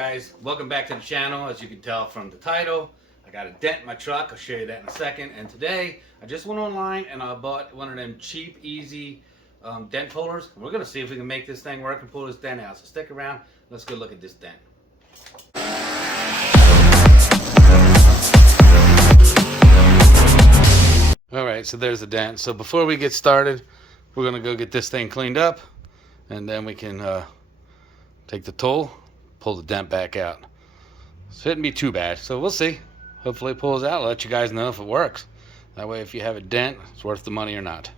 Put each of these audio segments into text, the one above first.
guys, welcome back to the channel. As you can tell from the title, I got a dent in my truck. I'll show you that in a second. And today I just went online and I bought one of them cheap, easy dent pullers. We're gonna see if we can make this thing work and pull this dent out. So stick around, let's go look at this dent. All right, so there's the dent. So before we get started, we're gonna go get this thing cleaned up, and then we can take the tool, pull the dent back out. So it shouldn't be too bad. So we'll see. Hopefully it pulls out. I'll let you guys know if it works. That way, if you have a dent, it's worth the money or not.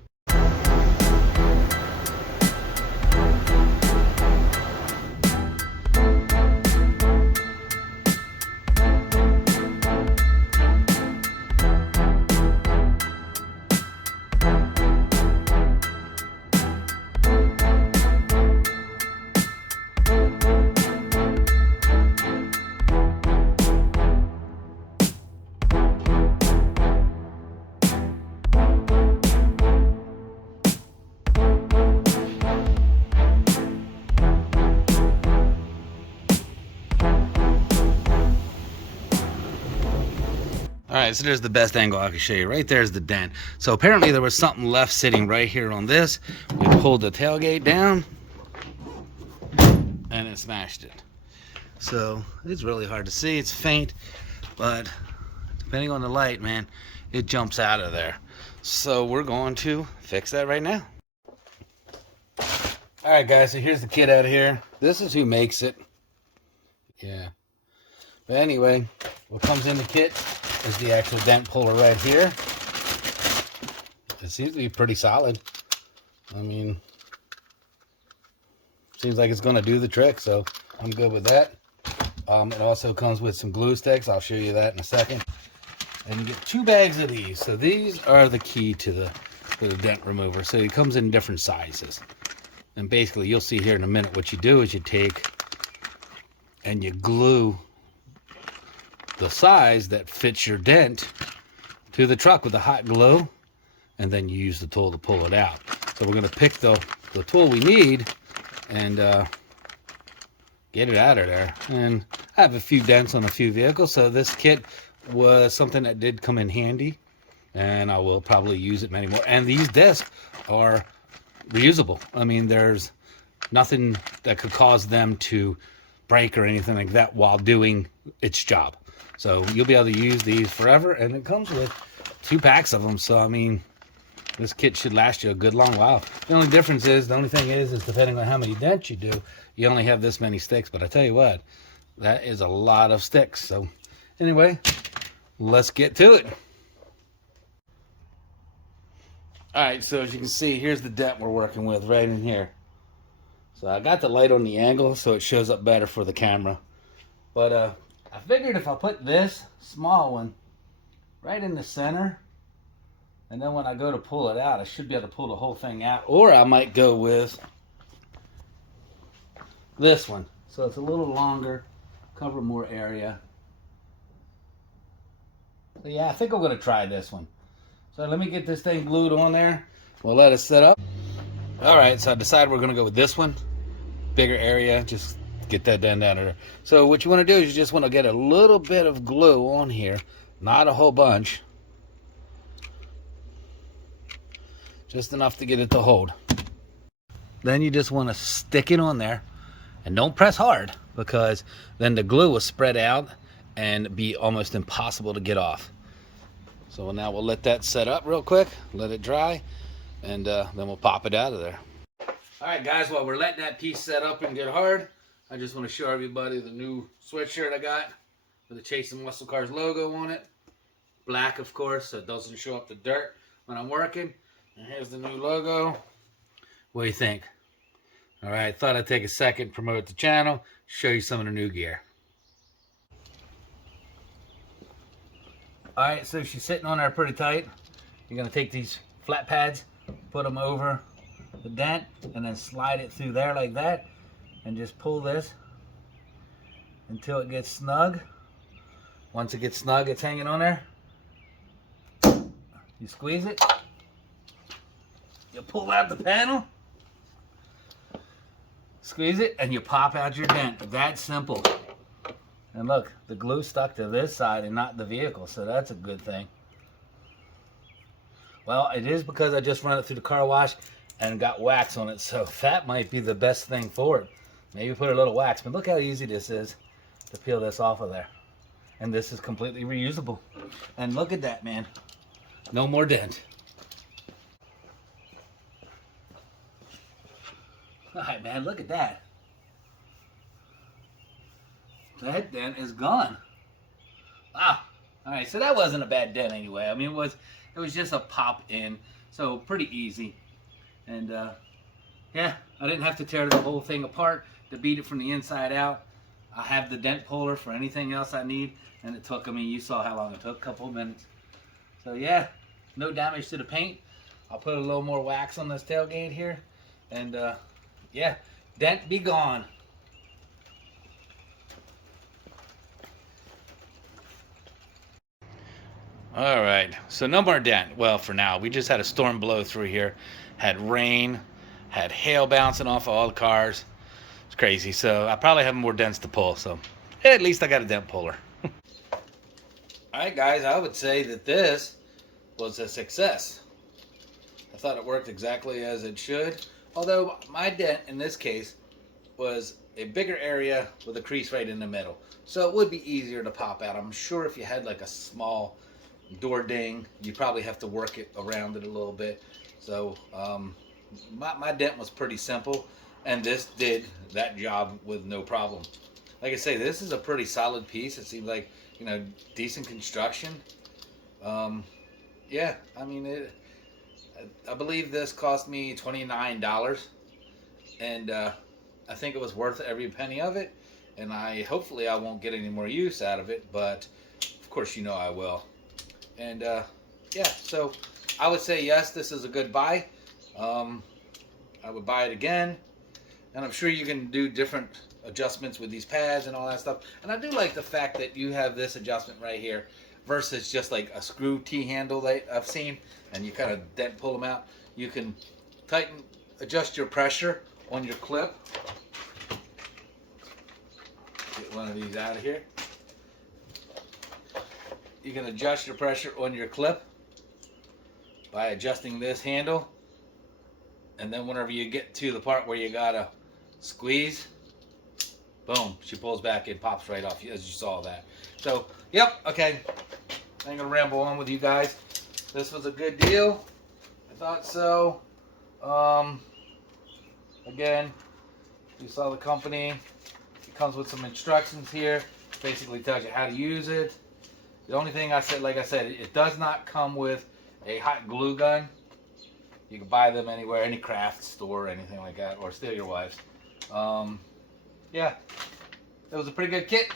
Alright, so there's the best angle I can show you. Right there's the dent. So apparently there was something left sitting right here on this. We pulled the tailgate down and it smashed it. So it's really hard to see. It's faint, but depending on the light, man, it jumps out of there. So we're going to fix that right now. Alright guys, so here's the kit out of here. This is who makes it. Yeah. But anyway, what comes in the kit is the actual dent puller right here. It seems to be pretty solid. I mean, seems like it's going to do the trick, so I'm good with that. It also comes with some glue sticks. I'll show you that in a second. And you get 2 bags of these. So these are the key to the dent remover. So it comes in different sizes. And basically, you'll see here in a minute, what you do is you take and you glue the size that fits your dent to the truck with a hot glue, and then you use the tool to pull it out. So we're going to pick the tool we need and get it out of there. And I have a few dents on a few vehicles, so this kit was something that did come in handy, and I will probably use it many more. And these discs are reusable. I mean, there's nothing that could cause them to break or anything like that while doing its job. So you'll be able to use these forever, and it comes with 2 packs of them. So I mean, this kit should last you a good long while. The only difference is, the only thing is depending on how many dents you do, you only have this many sticks. But I tell you what, that is a lot of sticks. So anyway, let's get to it. All right, so as you can see, here's the dent we're working with right in here. So I got the light on the angle so it shows up better for the camera. But I figured if I put this small one right in the center, and then when I go to pull it out, I should be able to pull the whole thing out. Or I might go with this one. So it's a little longer, cover more area. So yeah, I think I'm going to try this one. So let me get this thing glued on there. We'll let it set up. Alright, so I decided we're going to go with this one. Bigger area, just get that dent out of there. So what you want to do is you just want to get a little bit of glue on here, not a whole bunch, just enough to get it to hold. Then you just want to stick it on there, and don't press hard, because then the glue will spread out and be almost impossible to get off. So now we'll let that set up real quick, let it dry, and then we'll pop it out of there. Alright guys, while we're letting that piece set up and get hard, I just want to show everybody the new sweatshirt I got with the Chasing Muscle Cars logo on it. Black, of course, so it doesn't show up the dirt when I'm working. And here's the new logo. What do you think? Alright, thought I'd take a second, promote the channel, show you some of the new gear. Alright, so she's sitting on there pretty tight. You're going to take these flat pads, put them over the dent, and then slide it through there like that, and just pull this until it gets snug. Once it gets snug, it's hanging on there. You squeeze it, you pull out the panel, squeeze it, and you pop out your dent. That simple. And look, the glue stuck to this side and not the vehicle, so that's a good thing. Well, it is because I just run it through the car wash and got wax on it, so that might be the best thing for it. Maybe put a little wax, but look how easy this is to peel this off of there. And this is completely reusable. And look at that, man. No more dent. All right, man, look at that. That dent is gone. Wow. All right, so that wasn't a bad dent anyway. I mean, it was just a pop in, so pretty easy. And yeah, I didn't have to tear the whole thing apart to beat it from the inside out. I have the dent puller for anything else I need, and it took, I mean, you saw how long it took, a couple of minutes. So yeah, no damage to the paint. I'll put a little more wax on this tailgate here, and yeah, dent be gone. All right, so no more dent. Well, for now, we just had a storm blow through here, had rain, had hail bouncing off of all the cars. It's crazy. So I probably have more dents to pull. So at least I got a dent puller. All right, guys, I would say that this was a success. I thought it worked exactly as it should. Although my dent in this case was a bigger area with a crease right in the middle. So it would be easier to pop out. I'm sure if you had like a small door ding, you probably have to work it around it a little bit. So my dent was pretty simple, and this did that job with no problem. Like I say, this is a pretty solid piece. It seems like, you know, decent construction. Yeah, I mean, I believe this cost me $29, and I think it was worth every penny of it. And hopefully I won't get any more use out of it, but of course you know I will. And yeah, so I would say yes, this is a good buy. I would buy it again, and I'm sure you can do different adjustments with these pads and all that stuff. And I do like the fact that you have this adjustment right here versus just like a screw T-handle that I've seen, and you kind of dent pull them out. You can adjust your pressure on your clip. Get one of these out of here. You can adjust your pressure on your clip by adjusting this handle, and then whenever you get to the part where you gotta squeeze, boom, she pulls back, it pops right off, as you saw that. So yep, okay, I ain't gonna ramble on with you guys. This was a good deal. I thought so. Again, you saw the company. It comes with some instructions here. Basically tells you how to use it. The only thing I said, like I said, it does not come with a hot glue gun. You can buy them anywhere, any craft store or anything like that, or steal your wife's. Yeah, it was a pretty good kit.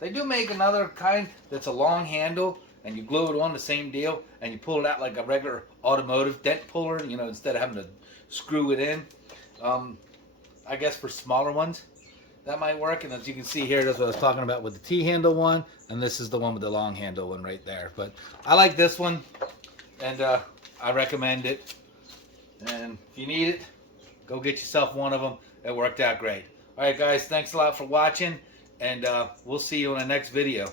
They do make another kind that's a long handle, and you glue it on the same deal, and you pull it out like a regular automotive dent puller, you know, instead of having to screw it in. I guess for smaller ones, that might work. And as you can see here, that's what I was talking about with the T-handle one, and this is the one with the long handle one right there. But I like this one, and I recommend it. And if you need it, go get yourself one of them. It worked out great. All right, guys, thanks a lot for watching, and we'll see you in the next video.